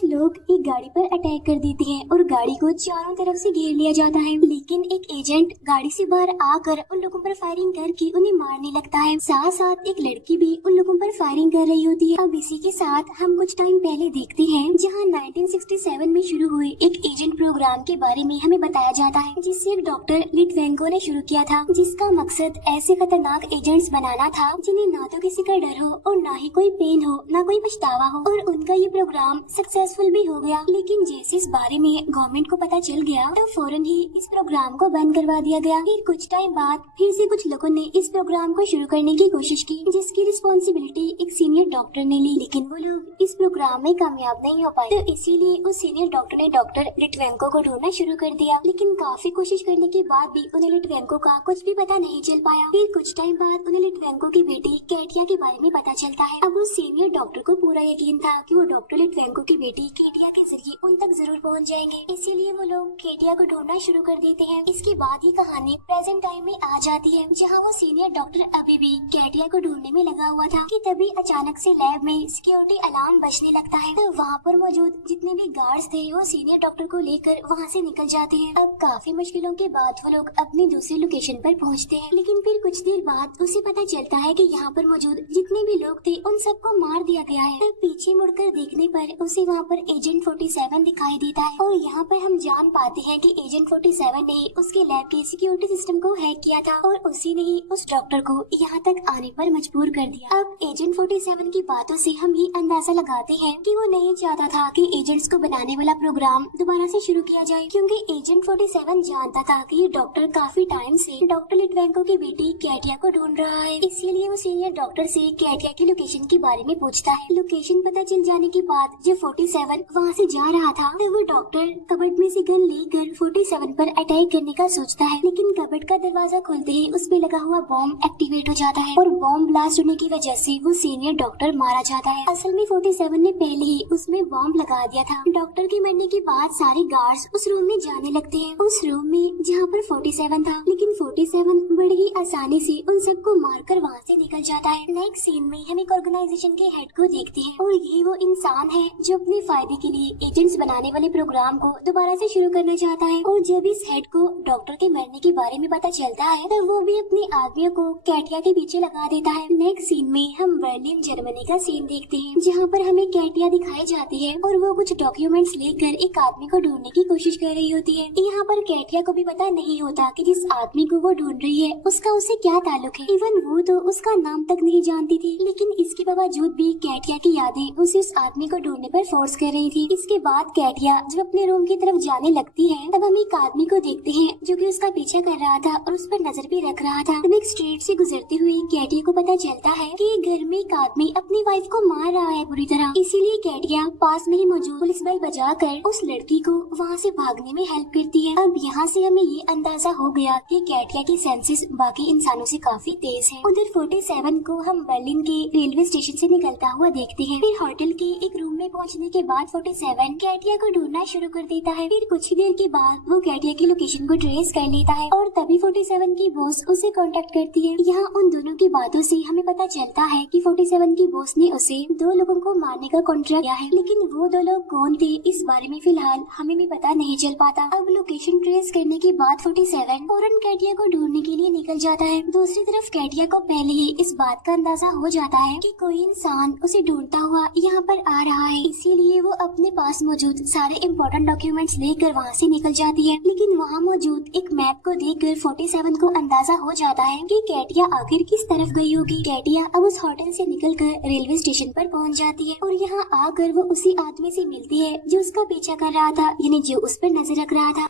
कुछ लोग एक गाड़ी पर अटैक कर देते हैं और गाड़ी को चारों तरफ से घेर लिया जाता है, लेकिन एक एजेंट गाड़ी से बाहर आकर उन लोगों पर फायरिंग करके उन्हें मारने लगता है। साथ साथ एक लड़की भी उन लोगों पर फायरिंग कर रही होती है। अब इसी के साथ हम कुछ टाइम पहले देखते हैं जहां 1967 में शुरू हुए एक एजेंट प्रोग्राम के बारे में हमें बताया जाता है, जिससे एक डॉक्टर लिटवेंको ने शुरू किया था, जिसका मकसद ऐसे खतरनाक एजेंट्स बनाना था जिन्हें ना तो किसी का डर हो और ना ही कोई पेन हो, ना कोई पछतावा हो। और उनका ये प्रोग्राम सक्सेसफुल भी हो गया, लेकिन जैसे इस बारे में गवर्नमेंट को पता चल गया तो फौरन ही इस प्रोग्राम को बंद करवा दिया गया। फिर कुछ टाइम बाद फिर से कुछ लोगों ने इस प्रोग्राम को शुरू करने की कोशिश की, जिसकी रिस्पॉन्सिबिलिटी एक सीनियर डॉक्टर ने ली, लेकिन वो लोग इस प्रोग्राम में कामयाब नहीं हो पाए। तो इसीलिए उस सीनियर डॉक्टर ने डॉक्टर लिटवेंको को ढूंढना शुरू कर दिया, लेकिन काफी कोशिश करने के बाद भी उन्हें लिटवेंको का कुछ भी पता नहीं चल पाया। फिर कुछ टाइम बाद उन्हें लिटवेंको की बेटी कैटिया के बारे में पता चलता है। अब उस सीनियर डॉक्टर को पूरा यकीन था कि वो डॉक्टर लिटवेंको की बेटी केटिया के जरिए उन तक जरूर पहुंच जाएंगे, इसीलिए वो लोग केटिया को ढूंढना शुरू कर देते हैं। इसके बाद ये कहानी प्रेजेंट टाइम में आ जाती है, जहां वो सीनियर डॉक्टर अभी भी केटिया को ढूंढने में लगा हुआ था कि तभी अचानक से लैब में सिक्योरिटी अलार्म बजने लगता है। तो वहाँ पर मौजूद जितने भी गार्ड्स थे वो सीनियर डॉक्टर को लेकर वहाँ से निकल जाते हैं। अब काफी मुश्किलों के बाद वो लोग अपनी दूसरी लोकेशन पर पहुँचते हैं, लेकिन फिर कुछ देर बाद उसे पता चलता है कि यहाँ पर मौजूद जितने भी लोग थे उन सबको मार दिया गया है। तब पीछे मुड़कर देखने पर उसे वहाँ पर एजेंट 47 दिखाई देता है और यहाँ पर हम जान पाते हैं कि एजेंट 47 ने उसके लैब के सिक्योरिटी सिस्टम को हैक किया था और उसी ने ही उस डॉक्टर को यहाँ तक आने पर मजबूर कर दिया। अब एजेंट 47 की बातों से हम ये अंदाजा लगाते हैं कि वो नहीं चाहता था कि एजेंट्स को बनाने वाला प्रोग्राम दोबारा से शुरू किया जाए, क्योंकि एजेंट 47 जानता था कि ये डॉक्टर काफी टाइम से डॉक्टर लिटवेंको की बेटी कैटिया को ढूंढ रहा है। इसीलिए वो सीनियर डॉक्टर से कैटिया की लोकेशन के बारे में पूछता है। लोकेशन पता चल जाने के बाद जब 47 वहाँ से जा रहा था तो वो डॉक्टर कबर्ड में से गन लेकर 47 पर अटैक करने का सोचता है, लेकिन कबर्ड का दरवाजा खोलते ही उसमें लगा हुआ बॉम्ब एक्टिवेट हो जाता है और बॉम्ब ब्लास्ट होने की वजह से वो सीनियर डॉक्टर मारा जाता है। असल में 47 ने पहले ही उसमें बॉम्ब लगा दिया था। डॉक्टर के मरने के बाद सारे गार्ड्स उस रूम में जाने लगते हैं, उस रूम में जहाँ पर 47 था, लेकिन 47 बड़ी ही आसानी से उन सबको मारकर वहाँ से निकल जाता है। नेक्स्ट सीन में हम एक ऑर्गेनाइजेशन के हेड को देखते हैं और ये वो इंसान है जो अपने फायदे के लिए एजेंट्स बनाने वाले प्रोग्राम को दोबारा से शुरू करना चाहता है। और जब इस हेड को डॉक्टर के मरने के बारे में पता चलता है तो वो भी अपने आदमियों को कैटिया के पीछे लगा देता है। नेक्स्ट सीन में हम बर्लिन जर्मनी का सीन देखते हैं, जहाँ पर हमें कैटिया दिखाई जाती है और वो कुछ डॉक्यूमेंट्स लेकर एक आदमी को ढूंढने की कोशिश कर रही होती है। यहाँ पर कैटिया को भी पता नहीं होता कि जिस आदमी को वो ढूंढ रही है उसका उससे क्या ताल्लुक है। इवन वो तो उसका नाम तक नहीं जानती थी, लेकिन इसके बावजूद भी कैटिया की यादें उसे उस आदमी को ढूंढने पर फोर्स कर रही थी। इसके बाद कैटिया जब अपने रूम की तरफ जाने लगती है तब हम एक आदमी को देखते हैं जो कि उसका पीछा कर रहा था और उस पर नजर भी रख रहा था। तब एक स्ट्रीट से गुजरते हुए कैटिया को पता चलता है कि घर में एक आदमी अपनी वाइफ को मार रहा है बुरी तरह। इसीलिए कैटिया पास में ही मौजूद पुलिस बेल बजाकर उस लड़की को वहाँ से भागने में हेल्प करती है। अब यहाँ से हमें ये अंदाजा हो गया कि कैटिया की सेंसेस बाकी इंसानों से काफी तेज है। उधर 47 को हम बर्लिन के रेलवे स्टेशन से निकलता हुआ देखते हैं। फिर होटल के एक रूम में पहुंचने के बाद 47 कैटिया को ढूंढना शुरू कर देता है। फिर कुछ ही देर के बाद वो कैटिया की लोकेशन को ट्रेस कर लेता है और तभी 47 की बॉस उसे कांटेक्ट करती है। यहाँ उन दोनों की बातों से हमें पता चलता है कि 47 की बॉस ने उसे 2 लोगों को मारने का कॉन्ट्रैक्ट दिया है, लेकिन वो 2 लोग कौन थे इस बारे में फिलहाल हमें भी पता नहीं चल पाता। अब लोकेशन ट्रेस करने के बाद 47 फौरन कैटिया को ढूंढने के लिए निकल जाता है। दूसरी तरफ कैटिया को पहले ही इस बात का अंदाजा हो जाता है कि कोई इंसान उसे ढूंढता हुआ यहाँ पर आ रहा है, इसीलिए वो अपने पास मौजूद सारे इम्पोर्टेंट डॉक्यूमेंट्स लेकर वहाँ से निकल जाती है। लेकिन वहाँ मौजूद एक मैप को देखकर 47 को अंदाजा हो जाता है कि कैटिया आखिर किस तरफ गई होगी। कैटिया अब उस होटल से निकलकर रेलवे स्टेशन पर पहुँच जाती है और यहाँ आकर वो उसी आदमी से मिलती है जो उसका पीछा कर रहा था, यानी जो उस पर नजर रख रहा था।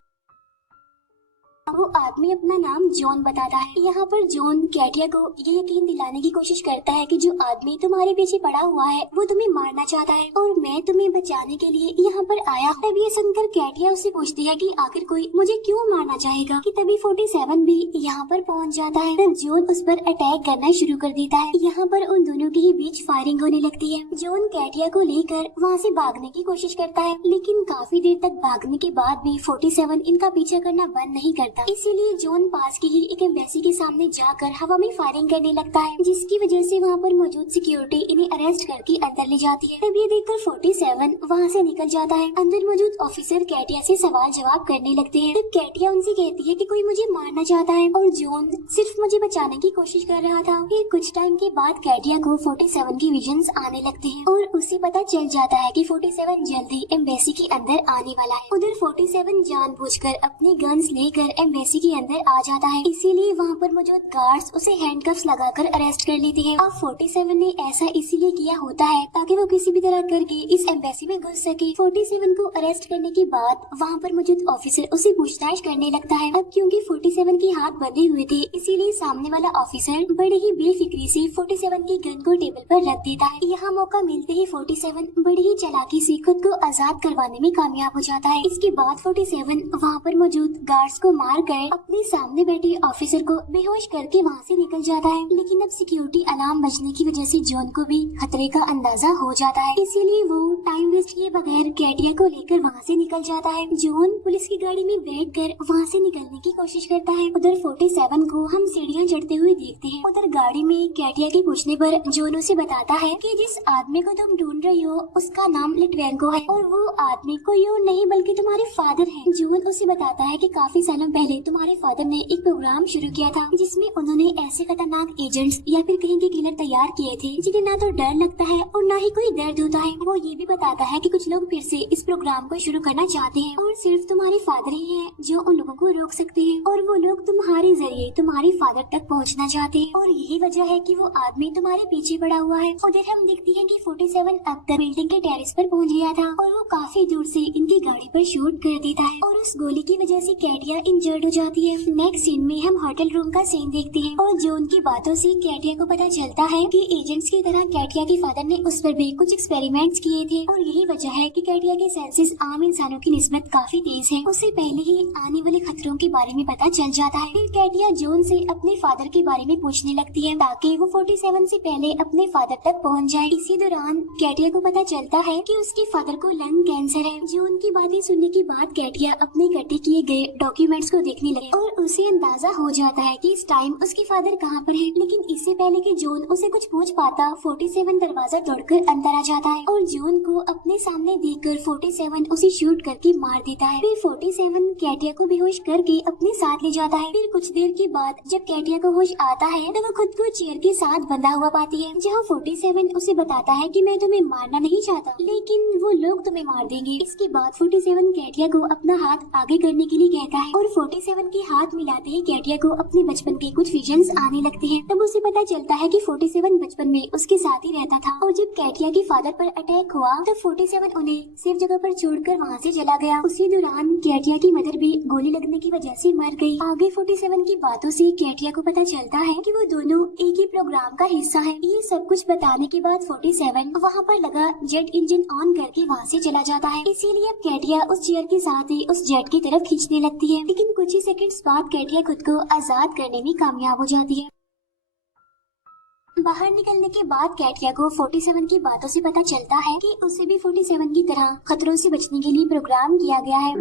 वो आदमी अपना नाम जॉन बताता है। यहाँ पर जॉन कैटिया को ये यकीन दिलाने की कोशिश करता है कि जो आदमी तुम्हारे पीछे पड़ा हुआ है वो तुम्हें मारना चाहता है और मैं तुम्हें बचाने के लिए यहाँ पर आया। तब ये सुनकर कैटिया उससे पूछती है कि आखिर कोई मुझे क्यों मारना चाहेगा, कि तभी 47 भी यहाँ पर पहुँच जाता है। तब जॉन उस पर अटैक करना शुरू कर देता है। यहाँ पर उन दोनों के ही बीच फायरिंग होने लगती है। जॉन कैटिया को लेकर वहाँ से भागने की कोशिश करता है, लेकिन काफी देर तक भागने के बाद भी 47 इनका पीछा करना बंद नहीं करता सकता, इसीलिए जॉन पास की ही एक एम्बेसी के सामने जाकर हवा में फायरिंग करने लगता है, जिसकी वजह से वहाँ पर मौजूद सिक्योरिटी इन्हें अरेस्ट करके अंदर ले जाती है। तब ये देखकर 47 वहाँ से निकल जाता है। अंदर मौजूद ऑफिसर कैटिया से सवाल जवाब करने लगते हैं। तब कैटिया उनसे कहती है कि कोई मुझे मारना चाहता है और जॉन सिर्फ मुझे बचाने की कोशिश कर रहा था। फिर कुछ टाइम के बाद कैटिया को 47 की विजन्स आने लगते हैं और उसे पता चल जाता है कि 47 जल्दी एम्बेसी के अंदर आने वाला है। उधर 47 जानबूझकर अपने गन्स लेकर एम्बेसी के अंदर आ जाता है, इसीलिए वहाँ पर मौजूद गार्ड्स उसे हैंडकफ्स लगाकर अरेस्ट कर लेते हैं। अब 47 ने ऐसा इसीलिए किया होता है ताकि वो किसी भी तरह करके इस एम्बेसी में घुस सके। 47 को अरेस्ट करने के बाद वहाँ पर मौजूद ऑफिसर उसे पूछताछ करने लगता है। अब क्योंकि 47 के हाथ बंधे हुए थे, इसीलिए सामने वाला ऑफिसर बड़े ही बेफिक्री से 47 की गन को टेबल पर रख देता है। यहाँ मौका मिलते ही 47 बड़ी ही चालाकी से खुद को आजाद करवाने में कामयाब हो जाता है। इसके बाद 47 वहाँ पर मौजूद गार्ड्स को मार कर अपने सामने बैठे ऑफिसर को बेहोश करके वहाँ से निकल जाता है। लेकिन अब सिक्योरिटी अलार्म बजने की वजह से जॉन को भी खतरे का अंदाजा हो जाता है, इसीलिए वो टाइम वेस्ट किए बगैर कैटिया को लेकर वहाँ से निकल जाता है। जॉन पुलिस की गाड़ी में बैठकर वहाँ से निकलने की कोशिश करता है। उधर 47 को हम सीढ़ियाँ चढ़ते हुए देखते हैं। उधर गाड़ी में कैटिया के पूछने पर जॉन उसे बताता है कि जिस आदमी को तुम ढूंढ रही हो उसका नाम लिटवेंको है और वो आदमी कोई और नहीं बल्कि तुम्हारे फादर है। जॉन उसे बताता है कि काफी सालों पहले तुम्हारे फादर ने एक प्रोग्राम शुरू किया था जिसमें उन्होंने ऐसे खतरनाक एजेंट्स या फिर कहीं के किलर तैयार किए थे जिन्हें ना तो डर लगता है और ना ही कोई दर्द होता है। वो ये भी बताता है कि कुछ लोग फिर से इस प्रोग्राम को शुरू करना चाहते हैं और सिर्फ तुम्हारे फादर ही हैं जो उन लोगों को रोक सकते हैं और वो लोग तुम्हारे जरिए तुम्हारे फादर तक पहुंचना चाहते हैं और यही वजह है कि वो आदमी तुम्हारे पीछे पड़ा हुआ है। उधर हम देखते हैं कि 47 अब तक बिल्डिंग के टेरेस पर पहुंच गया था और वो काफी दूर से इनकी गाड़ी पर शूट कर देता है और उस गोली की वजह से कैटिया इंजर्ड हो जाती है। नेक्स्ट सीन में हम होटल रूम का सीन देखते हैं और जॉन की बातों से कैटिया को पता चलता है कि एजेंट्स की तरह कैटिया के फादर ने उस पर भी कुछ एक्सपेरिमेंट्स किए थे और यही वजह है कि कैटिया के सेंसेस आम इंसानों की निस्बत काफी तेज है। उसे पहले ही आने वाले खतरों के बारे में पता चल जाता है। फिर कैटिया जॉन से अपने फादर के बारे में पूछने लगती है ताकि वो 47 से पहले अपने फादर तक पहुंच जाए। इसी दौरान कैटिया को पता चलता है कि उसके फादर को लंग कैंसर है। जॉन की बातें सुनने के बाद कैटिया अपने इकट्ठे किए गए डॉक्यूमेंट्स को देखने लगे और उसे अंदाजा हो जाता है कि इस टाइम उसके फादर कहाँ पर है। लेकिन इससे पहले कि जॉन उसे कुछ पूछ पाता 47 दरवाजा तोड़कर अंदर आ जाता है और जॉन को अपने सामने देखकर 47 उसे शूट करके मार देता है। फिर 47 कैटिया को बेहोश करके अपने साथ ले जाता है। फिर कुछ देर के बाद जब कैटिया को होश आता है तो वो खुद को चेयर के साथ बंधा हुआ पाती है, जहाँ 47 उसे बताता है कि मैं तुम्हें मारना नहीं चाहता लेकिन वो लोग तुम्हें मार देंगे। इसके बाद 47 कैटिया को अपना हाथ आगे करने के लिए कहता है और 47 के हाथ मिलाते ही कैटिया को अपने बचपन के कुछ विजन्स आने लगते हैं। तब उसे पता चलता है कि 47 बचपन में उसके साथ ही रहता था और जब कैटिया के फादर पर अटैक हुआ तब 47 उन्हें सेफ जगह पर छोड़कर वहाँ से चला गया। उसी दौरान कैटिया की मदर भी गोली लगने की वजह से मर गई। आगे 47 की बातों से कैटिया को पता चलता है कि वो दोनों एक ही प्रोग्राम का हिस्सा है। ये सब कुछ बताने के बाद 47 वहाँ पर लगा जेट इंजन ऑन करके वहाँ से चला जाता है। इसीलिए अब कैटिया उस चेयर के साथ ही उस जेट की तरफ खींचने लगती है, लेकिन कुछ ही सेकंड्स बाद कैटिया खुद को आजाद करने में कामयाब हो जाती है। बाहर निकलने के बाद कैटिया को 47 की बातों से पता चलता है कि उसे भी 47 की तरह खतरों से बचने के लिए प्रोग्राम किया गया है।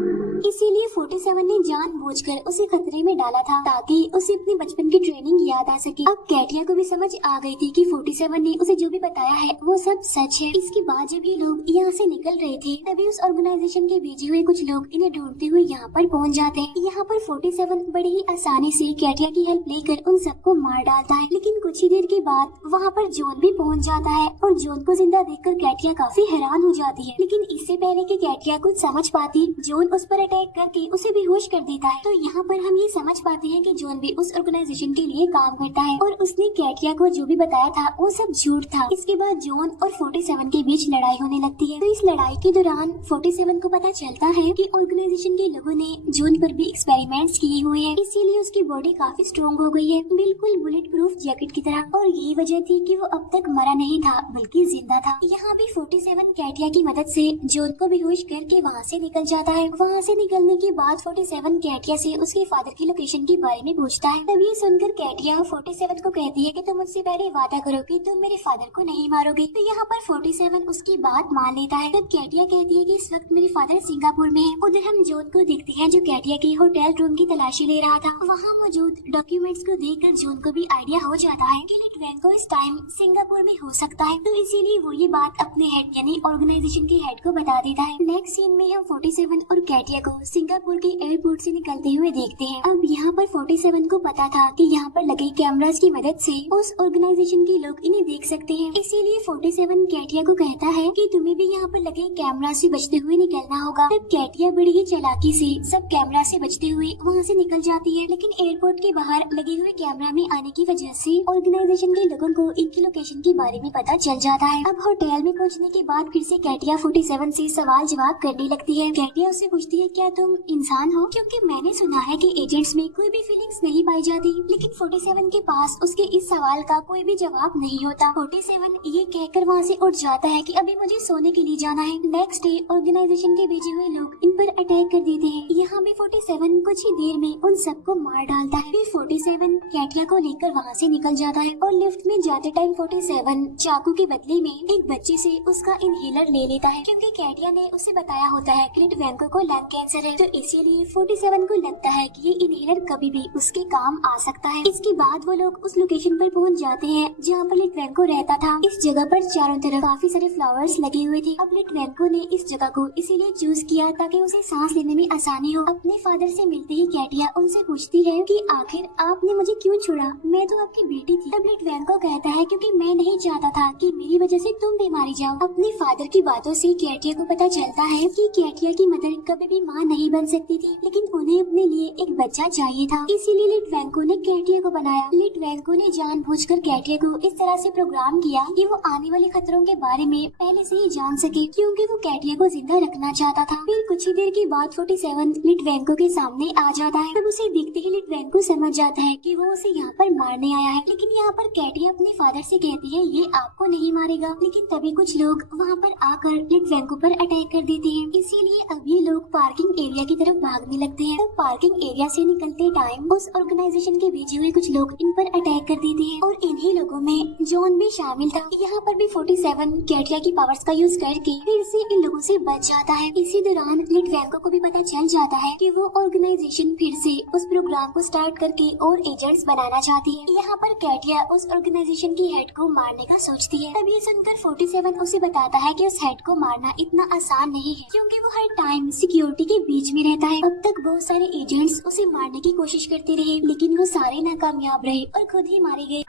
इसीलिए 47 ने जानबूझकर उसे खतरे में डाला था ताकि उसे अपने बचपन की ट्रेनिंग याद आ सके। अब कैटिया को भी समझ आ गई थी कि 47 ने उसे जो भी बताया है वो सब सच है। इसके बाद जब ये लोग यहाँ से निकल रहे थे तभी उस ऑर्गेनाइजेशन के भेजे हुए कुछ लोग इन्हें ढूंढते हुए यहाँ पर पहुँच जाते हैं। यहाँ पर 47 बड़ी ही आसानी से कैटिया की हेल्प लेकर उन सबको मार डालता है, लेकिन कुछ ही देर के बाद वहाँ पर जॉन भी पहुँच जाता है और जॉन को जिंदा देखकर कैटिया काफी हैरान हो जाती है। लेकिन इससे पहले कि कैटिया कुछ समझ पाती जॉन उस पर अटैक करके उसे बेहोश कर देता है। तो यहाँ पर हम ये समझ पाते हैं कि जॉन भी उस ऑर्गेनाइजेशन के लिए काम करता है और उसने कैटिया को जो भी बताया था वो सब झूठ था। इसके बाद जॉन और 47 के बीच लड़ाई होने लगती है। तो इस लड़ाई के दौरान 47 को पता चलता है कि ऑर्गेनाइजेशन के लोगों ने जॉन पर भी एक्सपेरिमेंट्स किए हुए हैं, इसीलिए उसकी बॉडी काफी स्ट्रॉन्ग हो गई है, बिल्कुल बुलेट प्रूफ जैकेट की तरह। और यही यही वजह थी कि वो अब तक मरा नहीं था बल्कि जिंदा था। यहाँ भी 47 कैटिया की मदद से जॉन को बेहोश करके वहाँ से निकल जाता है। वहाँ से निकलने के बाद 47 कैटिया से उसके फादर की लोकेशन के बारे में पूछता है। तब ये सुनकर कैटिया 47 को कहती है कि तुम मुझसे पहले वादा करो कि तुम मेरे फादर को नहीं मारोगे। तो यहाँ पर 47 उसकी बात मान लेता है। तब कैटिया कहती है कि इस वक्त मेरे फादर सिंगापुर में है। उधर हम जॉन को देखते हैं जो कैटिया की होटल रूम की तलाशी ले रहा था। वहाँ मौजूद डॉक्यूमेंट्स को देखकर जॉन को भी आइडिया हो जाता है कि लिटवेंको इस टाइम सिंगापुर में हो सकता है। तो इसीलिए वो ये बात अपने हेड यानी ऑर्गेनाइजेशन के हेड को बता देता है। नेक्स्ट सीन में हम 47 और कैटिया को सिंगापुर के एयरपोर्ट से निकलते हुए देखते हैं। अब यहाँ पर 47 को पता था कि यहाँ पर लगे कैमरास की मदद से उस ऑर्गेनाइजेशन के लोग इन्हें देख सकते हैं। इसीलिए 47 कैटिया को कहता है कि तुम्हें भी यहाँ पर लगे कैमरा से बचते हुए निकलना होगा। तब कैटिया बड़ी ही चालाकी से सब कैमरा से बचते हुए वहाँ से निकल जाती है। लेकिन एयरपोर्ट के बाहर लगे हुए कैमरा में आने की वजह से ऑर्गेनाइजेशन के लोगों को इनकी लोकेशन के बारे में पता चल जाता है। अब होटल में पहुँचने के बाद फिर से कैटिया 47 से सवाल जवाब करने लगती है। कैटिया उससे पूछती है क्या तुम इंसान हो, क्योंकि मैंने सुना है कि एजेंट्स में कोई भी फीलिंग्स नहीं पाई जाती। लेकिन 47 के पास उसके इस सवाल का कोई भी जवाब नहीं होता। 47 ये कहकर वहाँ से उठ जाता है कि अभी मुझे सोने के लिए जाना है। नेक्स्ट डे ऑर्गेनाइजेशन के भेजे हुए लोग इन पर अटैक कर देते हैं। यहाँ भी 47 कुछ ही देर में उन सबको मार डालता है। फिर 47 कैटिया को लेकर वहाँ से निकल जाता है और लिफ्ट में जाते टाइम 47 चाकू के बदले में एक बच्चे से उसका इनहेलर ले लेता है, क्योंकि कैटिया ने उसे बताया होता है कि लिटवेंको को लंग कैंसर है। तो इसीलिए 47 को लगता है कि ये इनहेलर कभी भी उसके काम आ सकता है। इसके बाद वो लोग उस लोकेशन पर पहुंच जाते हैं जहाँ पर लिटवेंको रहता था। इस जगह पर चारों तरफ काफी सारे फ्लावर्स लगे हुए थे। अब लिटवेंको ने इस जगह को इसीलिए चूज किया ताकि उसे सांस लेने में आसानी हो। अपने फादर से मिलते ही कैटिया उनसे पूछती है कि आखिर आपने मुझे क्यों छोड़ा, मैं तो आपकी बेटी थी। तब लिटवेंको कहता है क्योंकि मैं नहीं चाहता था कि मेरी वजह से तुम भी मारी जाओ। अपने फादर की बातों से कैटिया को पता चलता है कि कैटिया की मदर कभी भी माँ नहीं बन सकती थी, लेकिन उन्हें अपने लिए एक बच्चा चाहिए था। इसीलिए लिटवेंको ने कैटिया को बनाया। लिटवेंको ने जानबूझकर कैटिया को इस तरह से प्रोग्राम किया कि वो आने वाले खतरों के बारे में पहले से ही जान सके, क्योंकि वो कैटिया को जिंदा रखना चाहता था। फिर कुछ ही देर के बाद 47 लिटवेंको के सामने आ जाता है। तब उसे देखते ही लिटवेंको समझ जाता है कि वो उसे यहाँ पर मारने आया है। लेकिन यहाँ पर कैटिया अपने फादर से कहती है ये आपको नहीं मारेगा। लेकिन तभी कुछ लोग वहाँ पर आकर लिटवेंको पर अटैक कर देते हैं। इसीलिए अब ये लोग पार्किंग एरिया की तरफ भागने लगते हैं। तब पार्किंग एरिया से निकलते टाइम उस ऑर्गेनाइजेशन के भेजे हुए कुछ लोग इन पर अटैक कर देते हैं और इन्हीं लोगों में जॉन भी शामिल था। यहाँ पर भी 47 कैटिया की पावर्स का यूज करके फिर से इन लोगों से बच जाता है। इसी दौरान लिटवेंको को भी पता चल जाता है कि वो ऑर्गेनाइजेशन फिर से उस प्रोग्राम को स्टार्ट करके और एजेंट्स बनाना चाहती है। यहाँ पर कैटिया उस ऑर्गेनाइजेशन की हेड को मारने का सोचती है। तब ये सुनकर 47 उसे बताता है कि उस हेड को मारना इतना आसान नहीं है, क्योंकि वो हर टाइम सिक्योरिटी के बीच में रहता है। अब तक बहुत सारे एजेंट्स उसे मारने की कोशिश करते रहे, लेकिन वो सारे नाकामयाब रहे और खुद ही मारे गए।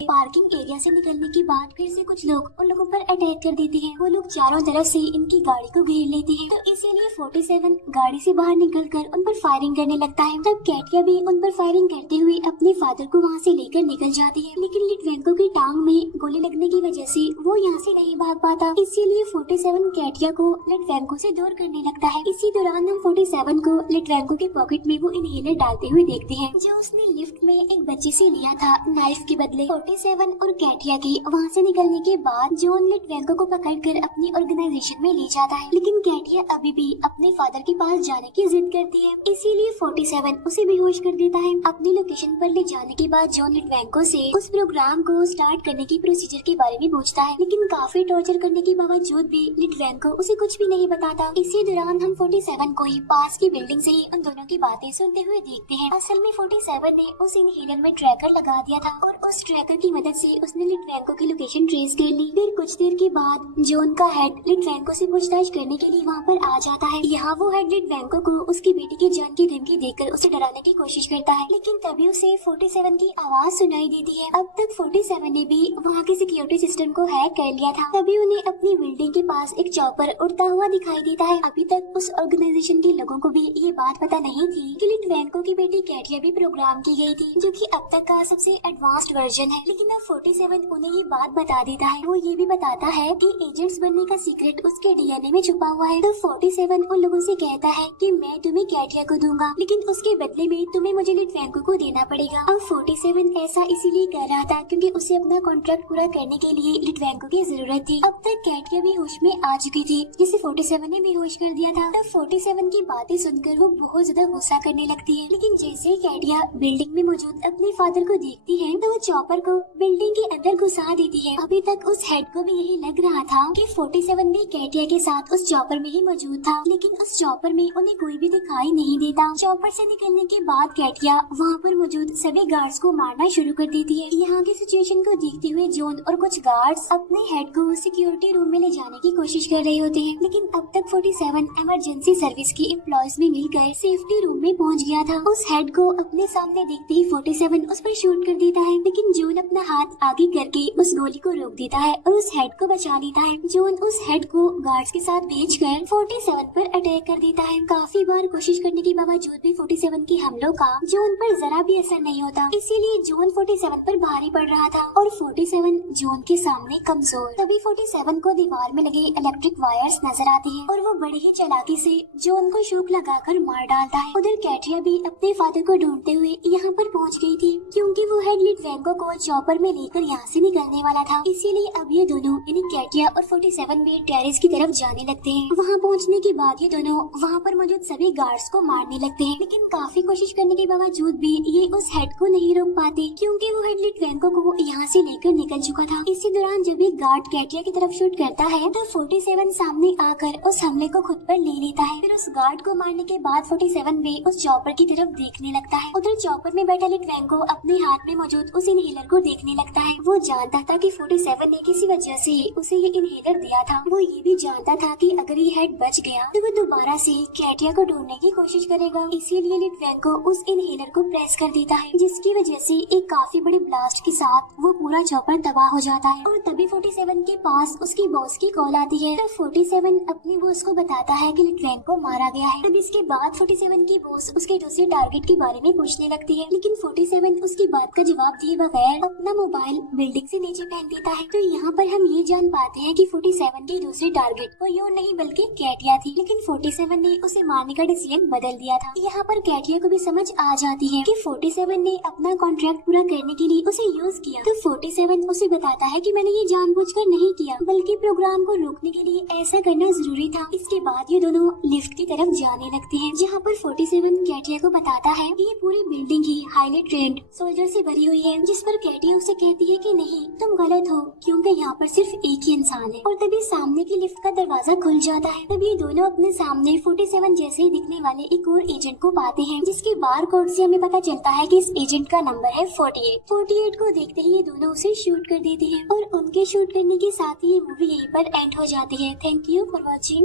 पार्किंग एरिया से निकलने के बाद फिर से कुछ लोग उन लोगों पर अटैक कर देते हैं। वो लोग चारों तरफ से इनकी गाड़ी को घेर लेते हैं। तो इसीलिए 47 गाड़ी से बाहर निकलकर उन पर फायरिंग करने लगता है। तब कैटिया भी उन पर फायरिंग करते हुए अपने फादर को वहाँ से लेकर निकल जाती है। लेकिन लिटवेंको की टांग में गोली लगने की वजह से वो यहाँ से नहीं भाग पाता। इसीलिए 47 कैटिया को लिटवेंको से दूर करने लगता है। इसी दौरान हम 47 को लिटवेंको के पॉकेट में वो इनहेलर डालते हुए देखते हैं जो उसने लिफ्ट में एक बच्चे से लिया था नाइफ के बदले। 47 और कैटिया के वहाँ से निकलने के बाद जॉन लिटवेंको को पकड़कर अपनी ऑर्गेनाइजेशन में ले जाता है। लेकिन कैटिया अभी भी अपने फादर के पास जाने की जिद करती है। इसीलिए 47 उसे बेहोश कर देता है। अपनी लोकेशन पर ले जाने के बाद जॉन लिटवेंको से उस प्रोग्राम को स्टार्ट करने की प्रोसीजर के बारे में पूछता है, लेकिन काफी टॉर्चर करने के बावजूद भी लिटवेंको उसे कुछ भी नहीं बताता। इसी दौरान हम 47 को ही पास की बिल्डिंग से ही उन दोनों की बातें सुनते हुए देखते हैं। असल में 47 ने उस इनहेलर में ट्रैकर लगा दिया था और उस ट्रैकर की मदद से उसने लिटवेंको की लोकेशन ट्रेस कर ली। फिर कुछ देर के बाद जॉन का हेड लिटवेंको से पूछताछ करने के लिए वहाँ पर आ जाता है। यहाँ वो हेड लिटवेंको को उसकी बेटी की जान की धमकी देकर उसे डराने की कोशिश करता है, लेकिन तभी उसे 47 की आवाज सुनाई देती है। अब तक 47 ने भी वहाँ के सिक्योरिटी सिस्टम को हैक कर लिया था। तभी उन्हें अपनी बिल्डिंग के पास एक चॉपर उड़ता हुआ दिखाई देता है। अभी तक उस ऑर्गेनाइजेशन के लोगों को भी ये बात पता नहीं थी कि लिटवेंको की बेटी कैटिया भी प्रोग्राम की गई थी, जो कि अब तक का सबसे एडवांस्ड वर्जन है। लेकिन अब 47 उन्हें ये बात बता देता है। वो ये भी बताता है कि एजेंट्स बनने का सीक्रेट उसके डीएनए में छुपा हुआ है। तो 47 उन लोगों से कहता है कि मैं तुम्हें कैटिया को दूंगा, लेकिन उसके बदले में तुम्हें मुझे लिटवेंको को देना पड़ेगा। अब 47 ऐसा इसीलिए कर रहा था क्योंकि उसे अपना कॉन्ट्रैक्ट पूरा करने के लिए लिटवेंको की जरूरत थी। अब तक कैटिया भी होश में आ चुकी थी, जिसे 47 ने बेहोश कर दिया था। तब 47 की बातें सुनकर वो बहुत ज्यादा गुस्सा करने लगती है, लेकिन जैसे ही कैटिया बिल्डिंग में मौजूद अपने फादर को देखती है तो वो चॉपर को बिल्डिंग के अंदर घुसा देती है। अभी तक उस हेड को भी यही लग रहा था कि 47 भी कैटिया के साथ उस चॉपर में ही मौजूद था, लेकिन उस चॉपर में उन्हें कोई भी दिखाई नहीं देता। चॉपर से निकलने के बाद कैटिया वहाँ पर मौजूद सभी गार्ड्स को मारना शुरू कर देती है। यहाँ की सिचुएशन को देखते हुए जॉन और कुछ गार्ड्स अपने हेड को सिक्योरिटी रूम में ले जाने की कोशिश कर रहे होते हैं, लेकिन अब तक 47 इमरजेंसी सर्विस के एम्प्लॉयज में मिलकर सेफ्टी रूम में पहुँच गया था। उस हेड को अपने सामने देखते ही 47 उस पर शूट कर देता है, लेकिन जॉन अपना हाथ आगे करके उस गोली को रोक देता है और उस हेड को बचा लेता है। जॉन उस हेड को गार्ड्स के साथ भेजकर 47 पर अटैक कर देता है। काफी बार कोशिश करने के बावजूद भी 47 के हमलों का जॉन पर जरा भी असर नहीं होता, इसीलिए जॉन 47 पर भारी पड़ रहा था और 47 जॉन के सामने कमजोर। तभी 47 को दीवार में लगे इलेक्ट्रिक वायर्स नजर आती हैं और वो बड़ी ही चालाकी से जॉन को शूक लगाकर मार डालता है। उधर कैट्रिया भी अपने फादर को ढूंढते हुए यहाँ पर पहुँच गई थी, क्योंकि वो हेड लिटवेंको को चॉपर में लेकर यहाँ से निकलने वाला था। इसीलिए अब ये दोनों यानी कैट्रिया और 47 भी टेरेस की तरफ जाने लगते हैं। वहाँ पहुँचने के बाद ये दोनों वहाँ पर मौजूद सभी गार्ड्स को मारने लगते हैं, लेकिन काफी कोशिश करने के बावजूद भी ये उस हेड को नहीं रोक पाते, क्योंकि वो हेड लिटवेंको को यहाँ से लेकर निकल चुका था। इसी दौरान जब एक गार्ड कैट्रिया की तरफ शूट करता है तो 47 सामने आकर उस हमले को खुद पर ले लेता है। फिर उस गार्ड को मारने के बाद 47 भी उस चॉपर की तरफ देखने लगता है। उधर चॉपर में बैठा लिटवेंको अपने हाथ में मौजूद उस इनहेलर को देखने लगता है। वो जानता था कि 47 ने किसी वजह से उसे ये इनहेलर दिया था। वो ये भी जानता था कि अगर ये हेड बच गया तो वो दोबारा से कैटिया को ढूंढने की कोशिश करेगा। इसीलिए लिटवेंको उस इनहेलर को प्रेस कर देता है, जिसकी वजह से एक काफी बड़ी ब्लास्ट के साथ वो पूरा चॉपर तबाह हो जाता है। और तभी 47 के पास उसकी बॉस की कॉल आती है। तो 47 अपनी बॉस को बताता है कि लिटवेंको मारा गया है। तब इसके बाद 47 की बॉस उसके दूसरे टारगेट के बारे में पूछने लगती है, लेकिन 47 उसकी बात का जवाब दिए बगैर अपना मोबाइल बिल्डिंग से नीचे फेंक देता है। तो यहाँ पर हम ये जान पाते हैं कि 47 के दूसरे टारगेट वो यूं नहीं बल्कि कैटिया थी, लेकिन 47 ने उसे मारने का डिसीजन बदल दिया था। यहाँ पर कैटिया को भी समझ आ जाती है कि 47 ने अपना कॉन्ट्रैक्ट पूरा करने के लिए उसे यूज किया। तो 47 उसे बताता है कि मैंने ये जानबूझकर नहीं किया, बल्कि प्रोग्राम को रोकने के लिए ऐसा करना जरूरी था। इसके बाद ये दोनों लिफ्ट की तरफ जाने लगते हैं, जहाँ पर 47 कैटिया को बताता है कि ये पूरी बिल्डिंग ही हाईली ट्रेंड सोल्जर से भरी हुई है, जिस पर कैटिया उसे कहती है कि नहीं तुम गलत हो, क्योंकि यहाँ पर सिर्फ एक ही इंसान है। और तभी सामने की लिफ्ट का दरवाजा खुल जाता है। तभी ये दोनों अपने सामने 47 जैसे ही दिखने वाले एक और एजेंट को पाते हैं, जिसके बार कोड से हमें पता चलता है कि इस एजेंट का नंबर है 48। 48 को देखते ही ये दोनों उसे शूट कर देते हैं और उनके शूट करने के साथ ही ये मूवी यहीं पर एंड हो जाती है। Thank you for watching.